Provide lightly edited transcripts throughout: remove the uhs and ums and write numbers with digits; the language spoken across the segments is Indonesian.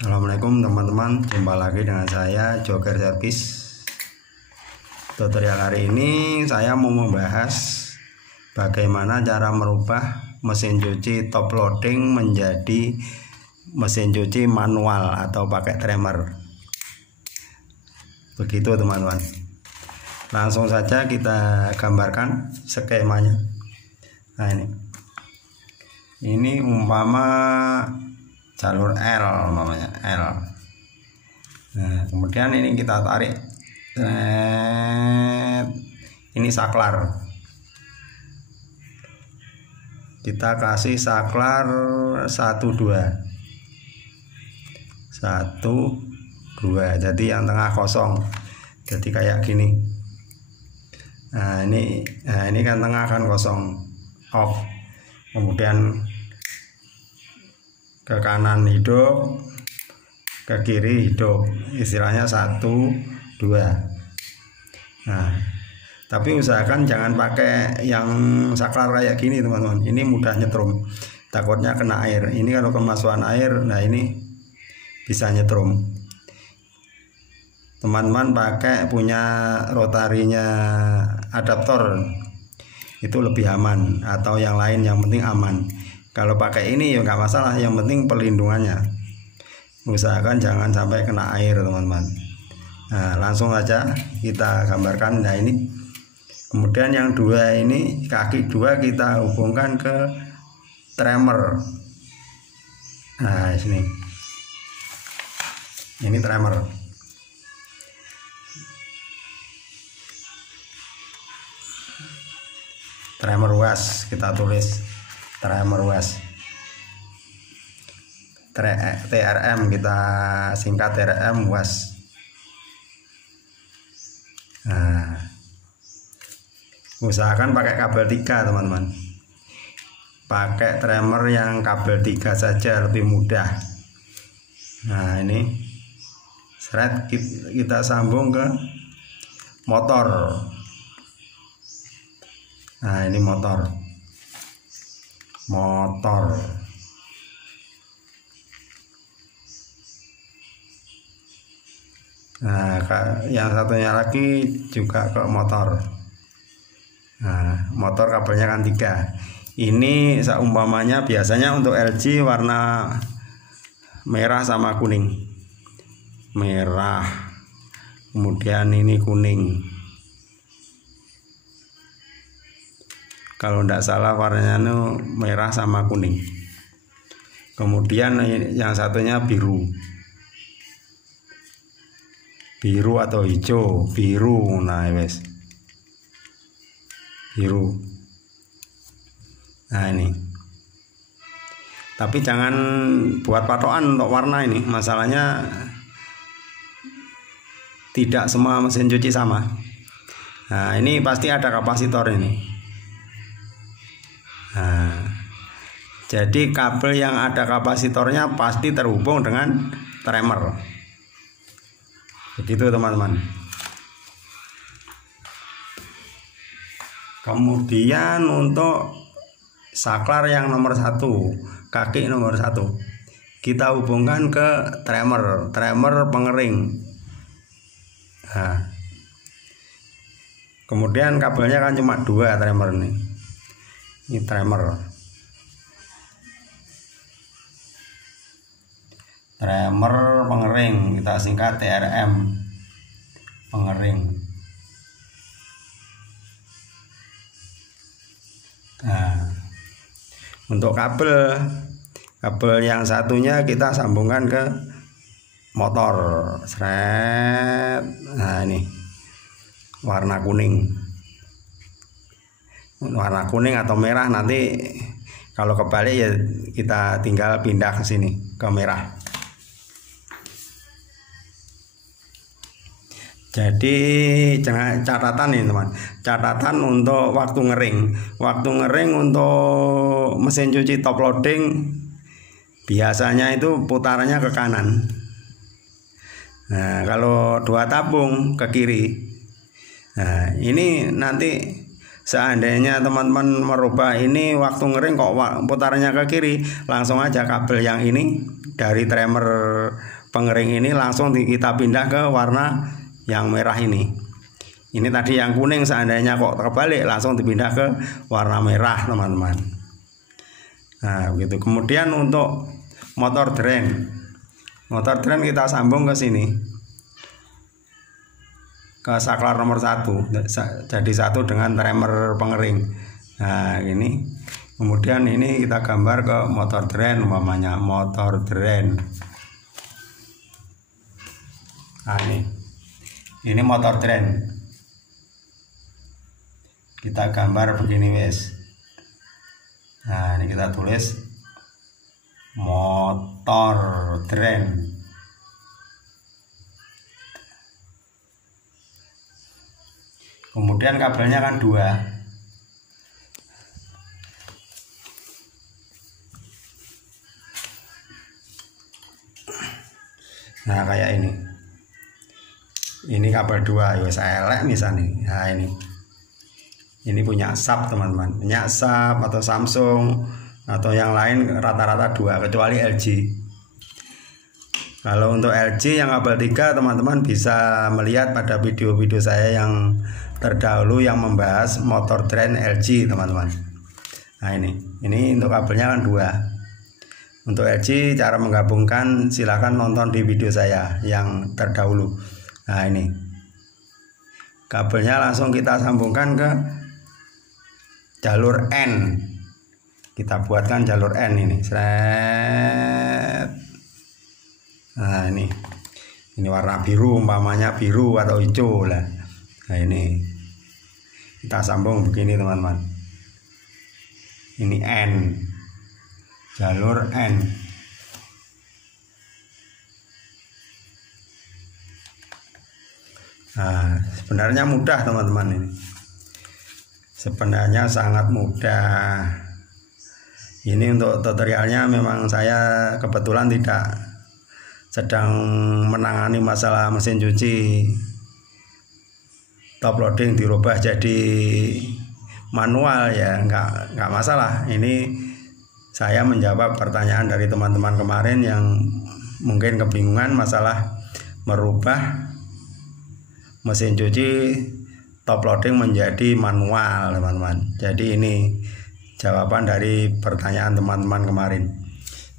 Assalamualaikum teman-teman, jumpa lagi dengan saya Joker Service. Tutorial hari ini saya mau membahas bagaimana cara merubah mesin cuci top loading menjadi mesin cuci manual atau pakai timer. Begitu teman-teman. Langsung saja kita gambarkan skemanya. Nah ini umpama jalur L namanya L. Nah, kemudian ini kita tarik. Ini saklar. Kita kasih saklar 1 2. Jadi yang tengah kosong. Jadi kayak gini. Nah, ini kan tengah kan kosong. Off. Kemudian ke kanan hidup, ke kiri hidup, istilahnya 1 2. Nah, tapi usahakan jangan pakai yang saklar kayak gini teman-teman, ini mudah nyetrum, takutnya kena air. Ini kalau kemasukan air, nah ini bisa nyetrum. Teman-teman pakai punya rotarinya adaptor, itu lebih aman, atau yang lain, yang penting aman. Kalau pakai ini ya nggak masalah, yang penting perlindungannya. Usahakan jangan sampai kena air teman-teman. Nah, langsung aja kita gambarkan. Nah ini, kemudian yang 2 ini, kaki 2 kita hubungkan ke timer. Nah sini, ini timer. Timer was, kita tulis timer was, TRM, kita singkat TRM was. Nah, usahakan pakai kabel 3 teman-teman, pakai timer yang kabel 3 saja, lebih mudah. Nah ini thread kita sambung ke motor. Nah ini motor. Nah yang satunya lagi juga ke motor. Nah motor kabelnya kan 3. Ini seumpamanya biasanya untuk LG warna merah sama kuning. Merah, kemudian ini kuning. Kalau tidak salah warnanya itu merah sama kuning. Kemudian yang satunya biru. Biru atau hijau, biru. Nah, wes. Biru. Nah, ini. Tapi jangan buat patokan untuk warna ini. Masalahnya tidak semua mesin cuci sama. Nah, ini pasti ada kapasitor ini. Nah, jadi kabel yang ada kapasitornya pasti terhubung dengan timer. Begitu teman-teman. Kemudian untuk saklar yang nomor 1, kaki nomor 1, kita hubungkan ke timer pengering. Nah, kemudian kabelnya kan cuma 2 timer nih. Ini timer pengering, kita singkat TRM pengering. Nah, untuk kabel yang satunya kita sambungkan ke motor. Seret. Nah ini warna kuning. Warna kuning atau merah, nanti kalau kebalik ya kita tinggal pindah ke sini ke merah. Jadi catatan nih teman, catatan untuk waktu ngering untuk mesin cuci top loading biasanya itu putarannya ke kanan. Nah kalau 2 tabung ke kiri. Nah ini nanti Seandainya teman-teman merubah ini waktu ngering kok putarannya ke kiri, langsung aja kabel yang ini dari timer pengering ini langsung kita pindah ke warna yang merah ini. Ini tadi yang kuning, seandainya kok terbalik langsung dipindah ke warna merah teman-teman. Nah begitu. Kemudian untuk motor drain kita sambung ke sini, ke saklar nomor 1, jadi satu dengan timer pengering. Nah ini kemudian ini kita gambar ke motor drain, umpamanya motor drain. Nah ini motor drain, kita gambar begini wes. Nah ini kita tulis motor drain. Kemudian kabelnya kan 2. Nah kayak ini kabel 2 ya saya elek misalnya. Nah ini punya SAP teman-teman, punya SAP atau Samsung atau yang lain rata-rata 2 kecuali LG. Kalau untuk LG yang kabel 3 teman-teman bisa melihat pada video-video saya yang terdahulu yang membahas motor drain LG teman-teman. Nah ini untuk kabelnya kan 2. Untuk LG cara menggabungkan silahkan nonton di video saya yang terdahulu. Nah ini kabelnya langsung kita sambungkan ke jalur N. Kita buatkan jalur N ini. Seret. Nah ini warna biru, umpamanya biru atau hijau lah. Nah ini kita sambung begini teman-teman. Ini N, jalur N. Nah sebenarnya mudah teman-teman ini. Sebenarnya sangat mudah. Ini untuk tutorialnya memang saya kebetulan tidak sedang menangani masalah mesin cuci top loading dirubah jadi manual ya, nggak masalah. Ini saya menjawab pertanyaan dari teman-teman kemarin yang mungkin kebingungan masalah merubah mesin cuci top loading menjadi manual teman-teman. Jadi ini jawaban dari pertanyaan teman-teman kemarin.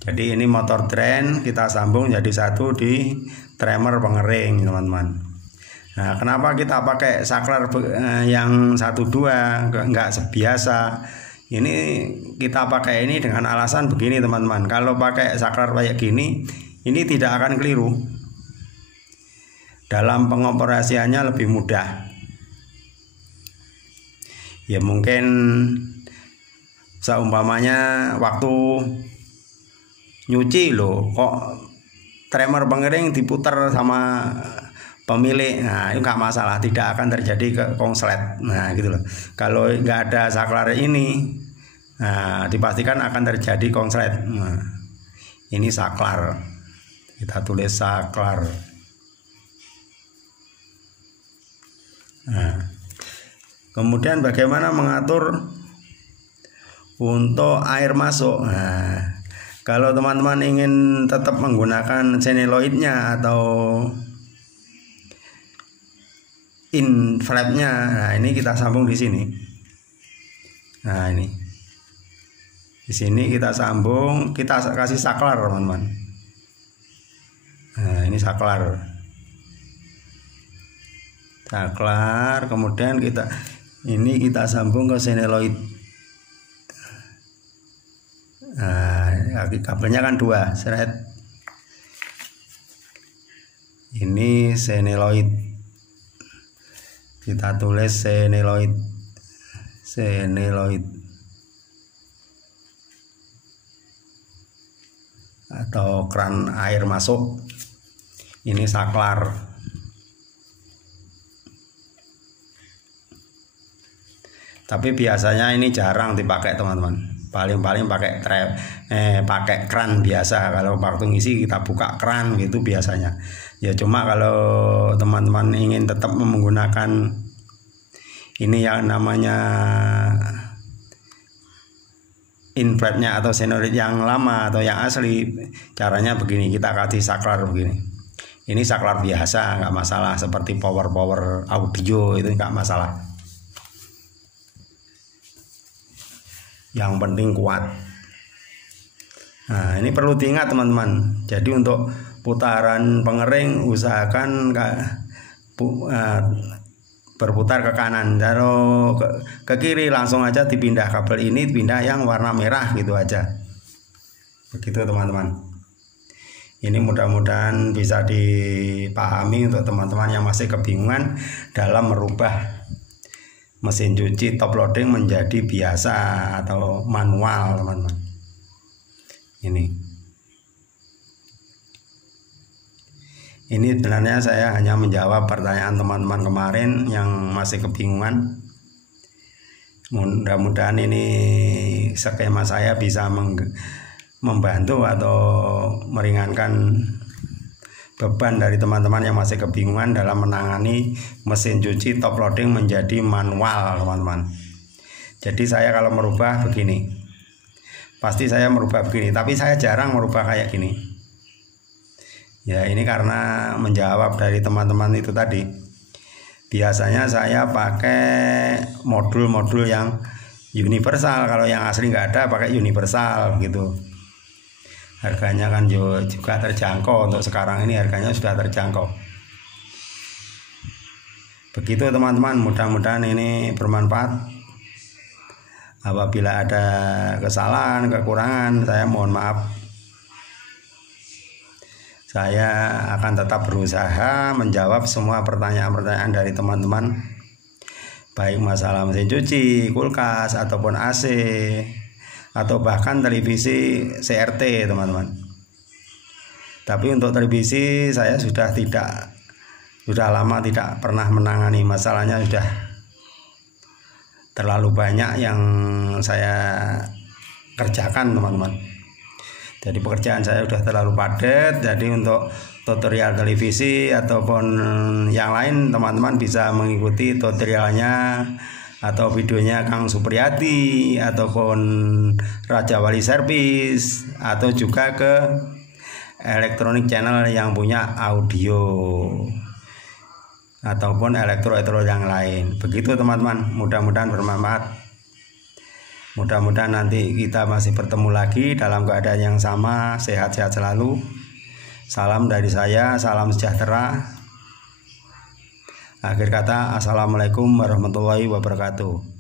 Jadi ini motor drain kita sambung jadi satu di timer pengering teman-teman. Nah kenapa kita pakai saklar yang 1-2 nggak sebiasa? Ini kita pakai ini dengan alasan begini teman-teman. Kalau pakai saklar kayak gini ini tidak akan keliru. Dalam pengoperasiannya lebih mudah. Ya mungkin seumpamanya waktu nyuci loh kok timer pengering diputar sama pemilik, nah itu nggak masalah, tidak akan terjadi konslet. Nah gitu loh. Kalau nggak ada saklar ini, nah dipastikan akan terjadi konslet. Nah, ini saklar, kita tulis saklar. Nah, kemudian bagaimana mengatur untuk air masuk? Nah, kalau teman-teman ingin tetap menggunakan seneloidnya atau in flapnya, nah ini kita sambung di sini. Nah ini di sini kita sambung, kita kasih saklar teman-teman. Nah ini saklar, kemudian kita sambung ke seneloid. Nah kabelnya kan 2 seret. Ini seneloid, kita tulis seneloid atau keran air masuk. Ini saklar. Tapi biasanya ini jarang dipakai teman-teman. Paling-paling pakai keran biasa. Kalau waktu ngisi kita buka keran gitu biasanya. Ya cuma kalau teman-teman ingin tetap menggunakan Ini yang namanya infrarednya atau senorit yang lama atau yang asli, caranya begini, kita kasih saklar begini. Ini saklar biasa, nggak masalah, seperti power audio itu nggak masalah. Yang penting kuat. Nah, ini perlu diingat teman-teman. Jadi untuk putaran pengering usahakan berputar ke kanan. Kalau ke kiri langsung aja dipindah kabel ini, pindah yang warna merah gitu aja. Begitu teman-teman. Ini mudah-mudahan bisa dipahami untuk teman-teman yang masih kebingungan dalam merubah mesin cuci top loading menjadi biasa atau manual, teman-teman. Ini sebenarnya saya hanya menjawab pertanyaan teman-teman kemarin yang masih kebingungan. Mudah-mudahan ini skema saya bisa membantu atau meringankan beban dari teman-teman yang masih kebingungan dalam menangani mesin cuci top loading menjadi manual, teman-teman. Jadi saya kalau merubah begini, pasti saya merubah begini, tapi saya jarang merubah kayak gini. Ya, ini karena menjawab dari teman-teman itu tadi. Biasanya saya pakai modul-modul yang universal. Kalau yang asli nggak ada, pakai universal gitu. Harganya kan juga terjangkau. Untuk sekarang ini harganya sudah terjangkau. Begitu teman-teman, mudah-mudahan ini bermanfaat. Apabila ada kesalahan, kekurangan, saya mohon maaf. Saya akan tetap berusaha menjawab semua pertanyaan-pertanyaan dari teman-teman, baik masalah mesin cuci, kulkas, ataupun AC, atau bahkan televisi CRT, teman-teman. Tapi untuk televisi saya sudah lama tidak pernah menangani masalahnya, sudah terlalu banyak yang saya kerjakan, teman-teman. Jadi pekerjaan saya sudah terlalu padat. Jadi untuk tutorial televisi ataupun yang lain, teman-teman bisa mengikuti tutorialnya atau videonya Kang Supriyadi ataupun Raja Wali Servis, atau juga ke elektronik channel yang punya audio ataupun elektro yang lain. Begitu teman-teman, mudah-mudahan bermanfaat. Mudah-mudahan nanti kita masih bertemu lagi dalam keadaan yang sama, sehat-sehat selalu. Salam dari saya, salam sejahtera. Akhir kata, assalamualaikum warahmatullahi wabarakatuh.